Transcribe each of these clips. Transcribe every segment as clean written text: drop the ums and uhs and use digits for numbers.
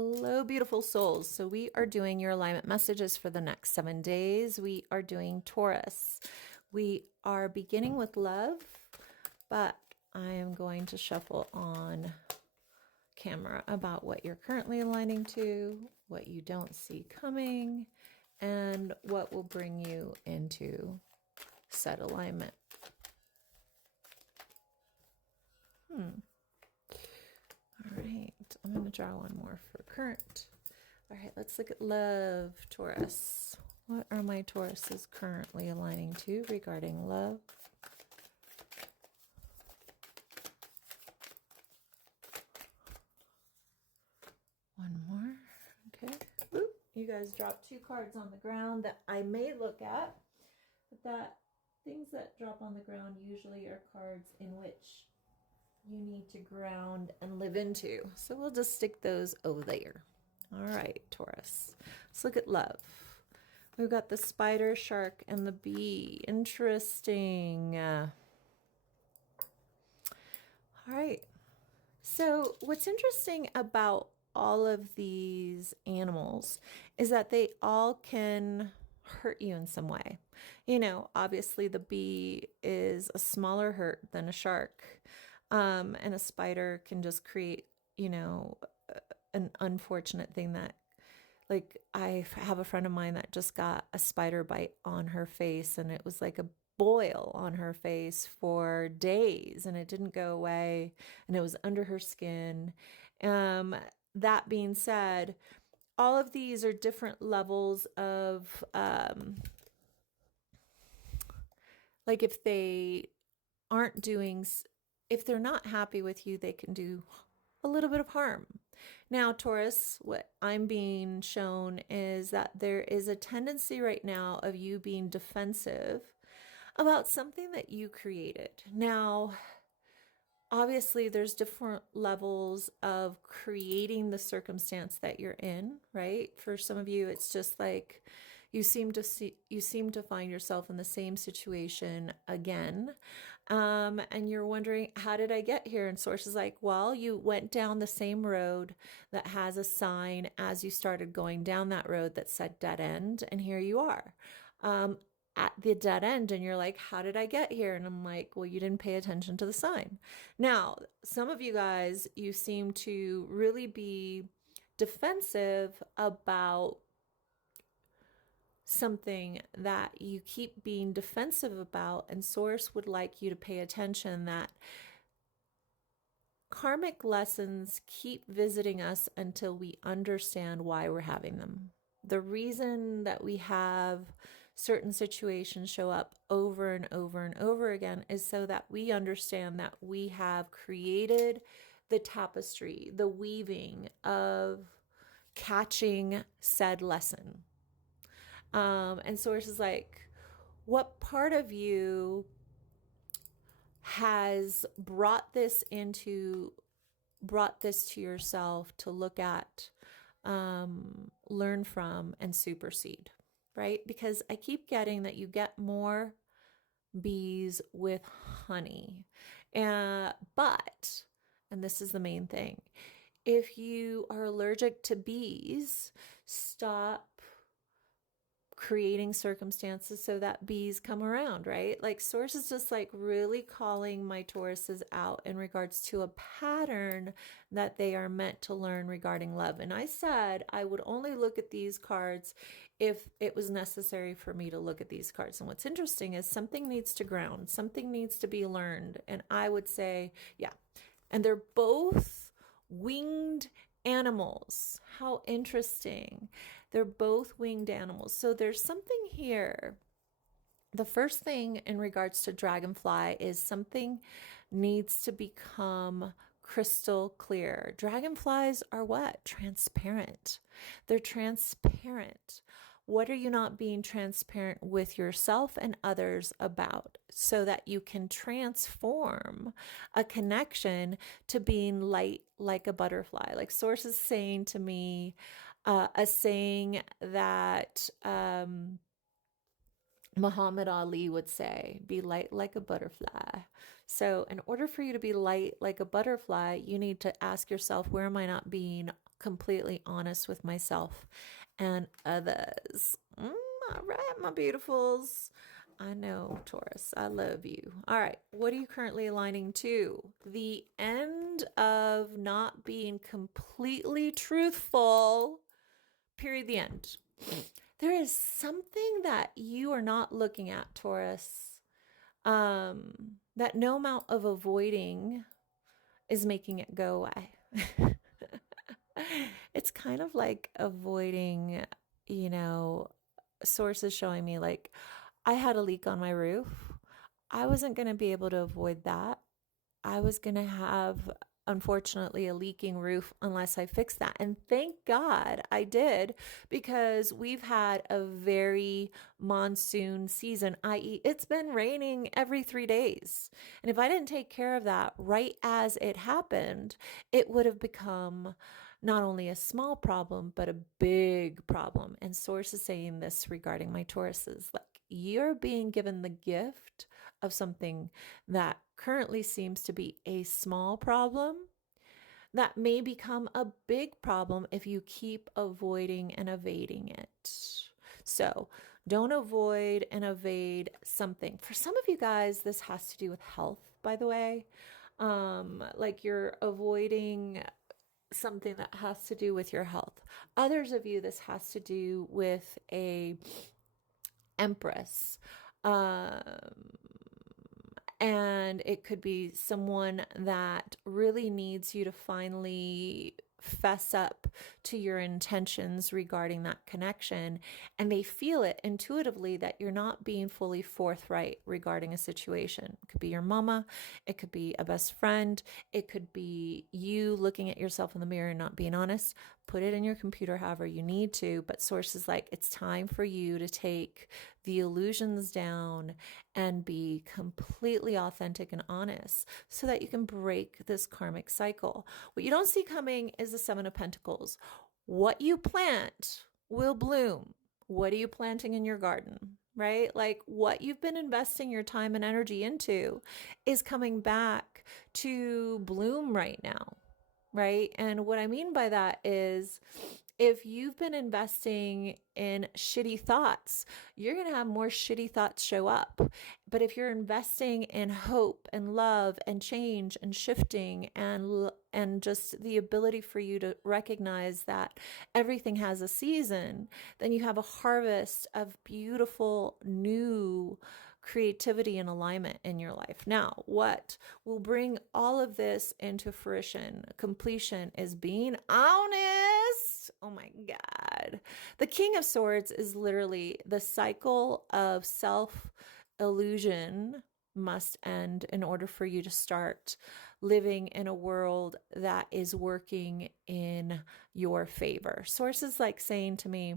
Hello, beautiful souls. So, we are doing your alignment messages for the next 7 days. We are doing Taurus. We are beginning with love, but I am going to shuffle on camera about what you're currently aligning to, what you don't see coming, and what will bring you into said alignment. All right, I'm going to draw one more for current. All right, let's look at love, Taurus. What are my Tauruses currently aligning to regarding love? One more. Okay. Oop, you guys dropped 2 cards on the ground that I may look at, but that things that drop on the ground usually are cards in which you need to ground and live into. So we'll just stick those over there. All right, Taurus. Let's look at love. We've got the spider, shark, and the bee. Interesting. All right. So what's interesting about all of these animals is that they all can hurt you in some way. You know, obviously the bee is a smaller hurt than a shark. And a spider can just create, an unfortunate thing that, like, I have a friend of mine that just got a spider bite on her face, and it was like a boil on her face for days, and it didn't go away, and it was under her skin. That being said, all of these are different levels of, like, if they're not happy with you, they can do a little bit of harm. Now, Taurus, what I'm being shown is that there is a tendency right now of you being defensive about something that you created. Now, obviously, there's different levels of creating the circumstance that you're in, right? For some of you, it's just like you seem to find yourself in the same situation again, and you're wondering, how did I get here? And Source is like, well, you went down the same road that has a sign as you started going down that road that said dead end, and here you are. At the dead end, and you're like, how did I get here? And I'm like, well, you didn't pay attention to the sign. Now, some of you guys, you seem to really be defensive about something that you keep being defensive about, and Source would like you to pay attention that karmic lessons keep visiting us until we understand why we're having them. The reason that we have certain situations show up over and over and over again is so that we understand that we have created the tapestry, the weaving of catching said lesson. And Source is like, what part of you has brought this to yourself to look at, learn from, and supersede, right? Because I keep getting that you get more bees with honey. But, and this is the main thing, if you are allergic to bees, stop creating circumstances so that bees come around, right? Like, Source is just like really calling my Tauruses out in regards to a pattern that they are meant to learn regarding love. And I said I would only look at these cards if it was necessary for me to look at these cards. And what's interesting is something needs to ground, something needs to be learned. And I would say, yeah. And they're both winged animals. How interesting. They're both winged animals. So there's something here. The first thing in regards to dragonfly is something needs to become crystal clear. Dragonflies are what? Transparent. They're transparent. What are you not being transparent with yourself and others about so that you can transform a connection to being light like a butterfly? Like, Source is saying to me, a saying that Muhammad Ali would say, be light like a butterfly. So in order for you to be light like a butterfly, you need to ask yourself, where am I not being completely honest with myself and others. All right, my beautifuls. I know, Taurus, I love you. All right, what are you currently aligning to? The end of not being completely truthful, period, the end. There is something that you are not looking at, Taurus, that no amount of avoiding is making it go away. It's kind of like avoiding, you know, sources showing me like I had a leak on my roof. I wasn't going to be able to avoid that. I was going to have, unfortunately, a leaking roof unless I fixed that. And thank God I did, because we've had a very monsoon season, i.e., it's been raining every 3 days. And if I didn't take care of that right as it happened, it would have become not only a small problem, but a big problem. And Source is saying this regarding my Tauruses, like, you're being given the gift of something that currently seems to be a small problem that may become a big problem if you keep avoiding and evading it. So don't avoid and evade something. For some of you guys, this has to do with health, by the way. Like you're avoiding something that has to do with your health. Others of you, this has to do with a empress. Um, and it could be someone that really needs you to finally fess up to your intentions regarding that connection, and they feel it intuitively that you're not being fully forthright regarding a situation. It could be your mama, it could be a best friend, it could be you looking at yourself in the mirror and not being honest. Put it in your computer however you need to, but Source is like, it's time for you to take the illusions down and be completely authentic and honest so that you can break this karmic cycle. What you don't see coming is the Seven of Pentacles. What you plant will bloom. What are you planting in your garden? Right? Like what you've been investing your time and energy into is coming back to bloom right now. Right? And what I mean by that is if you've been investing in shitty thoughts, you're going to have more shitty thoughts show up. But if you're investing in hope and love and change and shifting and just the ability for you to recognize that everything has a season, then you have a harvest of beautiful new creativity and alignment in your life. Now, what will bring all of this into fruition, completion, is being honest. Oh my God. The King of Swords is literally the cycle of self illusion must end in order for you to start living in a world that is working in your favor. Source is like saying to me,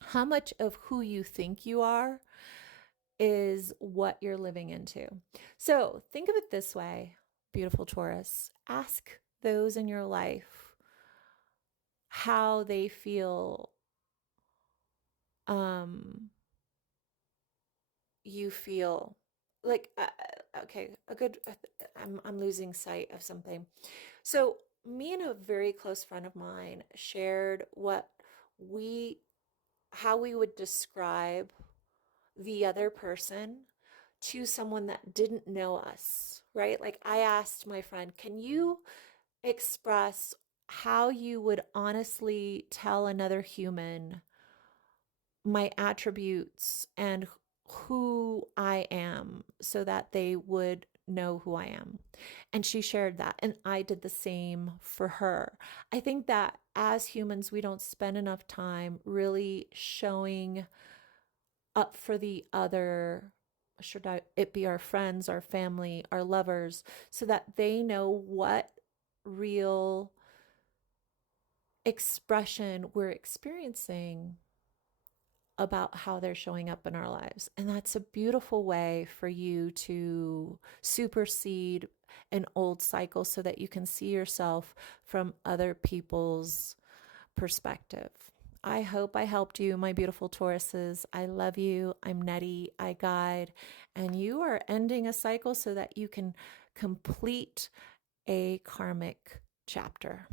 how much of who you think you are is what you're living into. So think of it this way, beautiful Taurus. Ask those in your life how they feel you feel like okay, a good I'm losing sight of something. So me and a very close friend of mine shared we how we would describe the other person to someone that didn't know us, right? Like I asked my friend, can you express how you would honestly tell another human my attributes and who I am so that they would know who I am? And she shared that. And I did the same for her. I think that as humans, we don't spend enough time really showing up for the other, should it be our friends, our family, our lovers, so that they know what real expression we're experiencing about how they're showing up in our lives. And that's a beautiful way for you to supersede an old cycle so that you can see yourself from other people's perspective. I hope I helped you, my beautiful Tauruses. I love you. I'm Nery. I guide. And you are ending a cycle so that you can complete a karmic chapter.